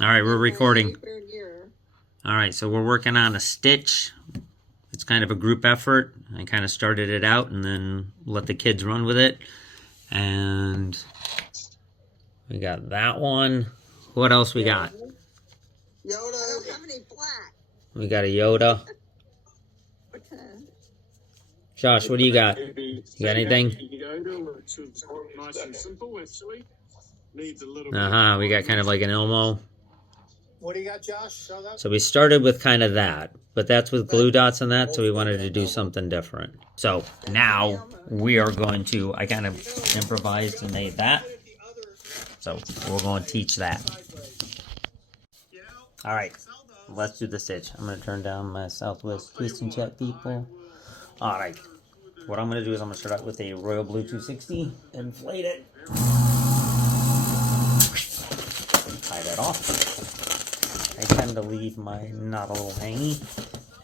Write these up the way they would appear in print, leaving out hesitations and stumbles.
All right, we're recording. All right, so we're working on a stitch. It's kind of a group effort. I kind of started it out and then let the kids run with it. And we got that one. What else we got? Yoda. I don't have any black. We got a Yoda. Josh, what do you got? You got anything? We got kind of like an Elmo. What do you got, Josh? Show that. So we started with kind of that, but that's with glue dots and that, so we wanted to do something different. So now we are going to, I kind of improvised and made that. So we're going to teach that. All right, let's do the stitch. I'm going to turn down my Southwest Twist and Chat people. All right, what I'm going to do is I'm going to start out with a Royal Blue 260, inflate it, tie that off. I tend to leave my knot a little hangy,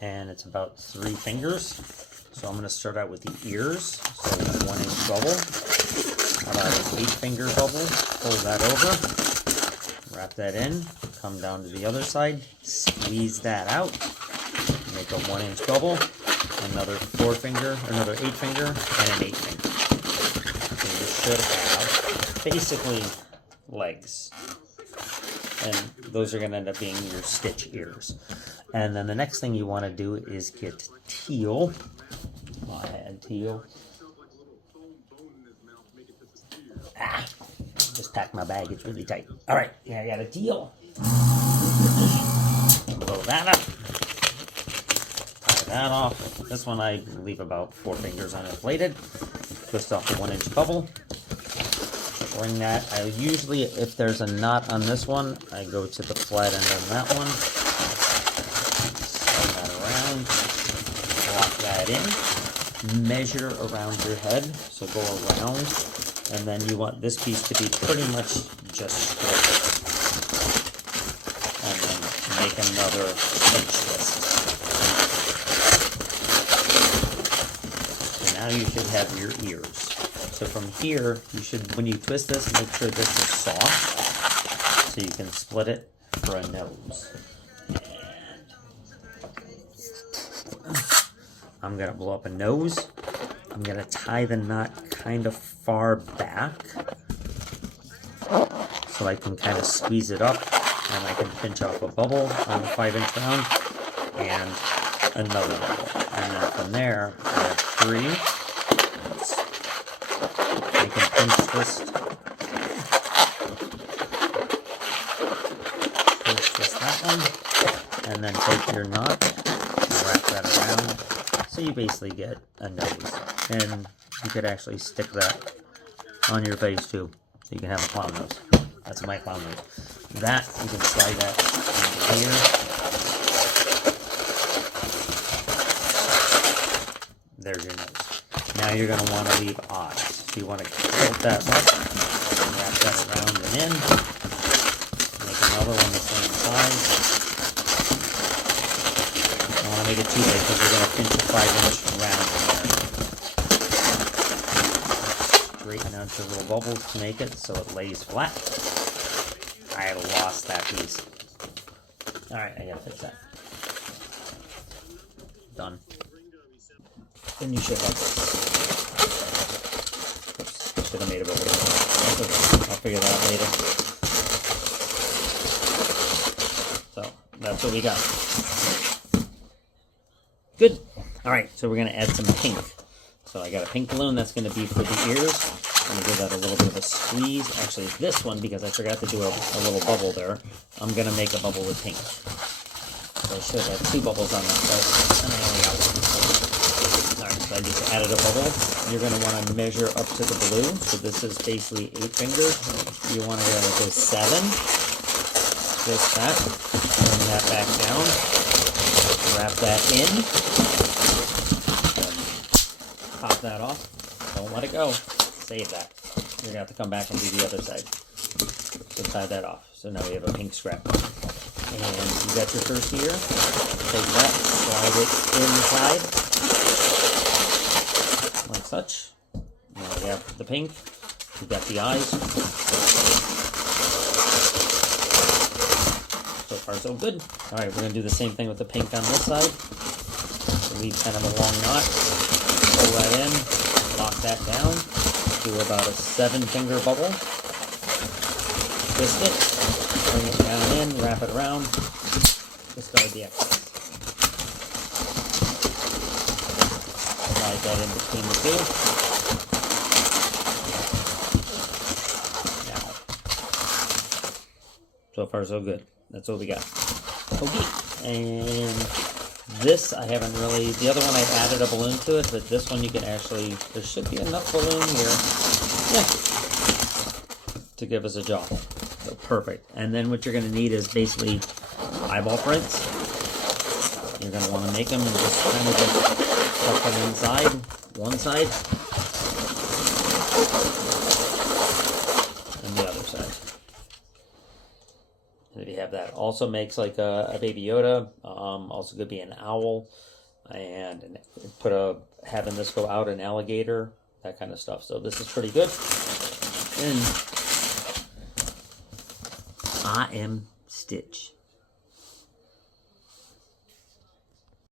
and it's about 3 fingers. So I'm going to start out with the ears, so 1 inch bubble, about an 8 finger bubble, fold that over, wrap that in, come down to the other side, squeeze that out, make a 1 inch bubble, another 4 finger, another 8 finger, and an 8 finger. So you should have basically legs. And those are going to end up being your stitch ears. And then the next thing you want to do is get teal. Oh, I had teal. Just pack my bag, it's really tight. All right, yeah, I got a teal. Blow that up. Tie that off. This one I leave about 4 fingers uninflated. Twist off the 1 inch bubble. Bring that. I usually, if there's a knot on this one, I go to the flat end on that one. Spin that around. Lock that in. Measure around your head. So go around. And then you want this piece to be pretty much just straight. And then make another pinch twist. So now you should have your ears. So from here, you should, when you twist this, make sure this is soft, so you can split it for a nose. And I'm gonna blow up a nose. I'm gonna tie the knot kind of far back, so I can kind of squeeze it up, and I can pinch off a bubble on the 5 inch round, and another bubble. And then from there, I have 3. You can pinch twist that one, and then take your knot, wrap that around, so you basically get a nose. And you could actually stick that on your face too, so you can have a clown nose. That's my clown nose. That, you can slide that into here. There's your nose. Now you're going to want to leave eyes. So you want to tilt that up, wrap that around and in, make another one the same size. You don't want to make it too big because you're going to pinch a 5 inch round in there. Straighten out your little bubbles to make it so it lays flat. I lost that piece. Alright, I gotta fix that. Done. Then you should have this. Should have made a bubble. That's okay. I'll figure that out later. So, that's what we got. Good. Alright, so we're going to add some pink. So I got a pink balloon that's going to be for the ears. I'm going to give that a little bit of a squeeze. Actually, this one, because I forgot to do a little bubble there, I'm going to make a bubble with pink. So I should have 2 bubbles on that side, and I only got 1. Alright, so I just added a bubble. You're going to want to measure up to the blue. So this is basically 8 fingers. You want to go 7. Twist that. Bring that back down. Wrap that in. Pop that off. Don't let it go. Save that. You're going to have to come back and do the other side. So tie that off. So now we have a pink scrap. And you got your first ear. Take that. Slide it inside. Like such. Now we have the pink. We've got the eyes. far so good. All right, we're gonna do the same thing with the pink on this side. So leave kind of a long knot, pull that in, lock that down, do about a 7-finger bubble, twist it, bring it down in, wrap it around, discard the excess. Slide that in between the two. Now, so far so good. That's what we got. Okay, and this I haven't really, the other one I added a balloon to it, but this one you can actually, there should be enough balloon here, yeah, to give us a jaw. So perfect. And then what you're going to need is basically eyeball prints. You're going to want to make them and just kind of just tuck them inside, one side, and the other side. And if you have that, also makes like a baby Yoda, also could be an owl, and having this go out, an alligator, that kind of stuff. So this is pretty good. And I am Stitch.